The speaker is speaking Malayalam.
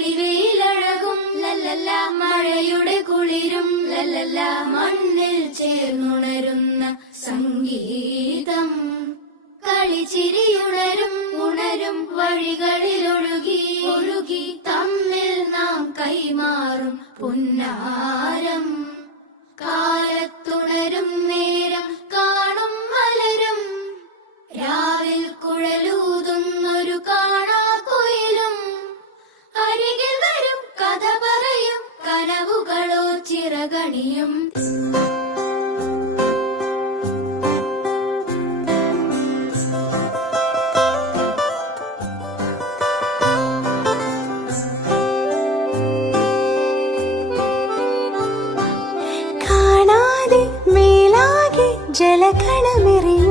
തെളിവെയിലഴകും ലല്ലല്ല, മഴയുടെ കുളിരും ലല്ലല്ല, മണ്ണിൽ ചേർന്നുണരുന്ന സംഗീതം. കളിച്ചിരിയുണരും ഉണരും വഴികളിലൊഴുകി ഒഴുകി തമ്മിൽ നാം കൈമാറും പുന്നാരം. കാലത്തുണരും നേരം കാണും മലരും, രാവിൽ കുഴലൂതുന്നൊരു കാണാക്കുയിലും. അരികിൽ വരും കഥ പറയും കനവുകളോ ചിറകണിയും. ജലകണമെറിയും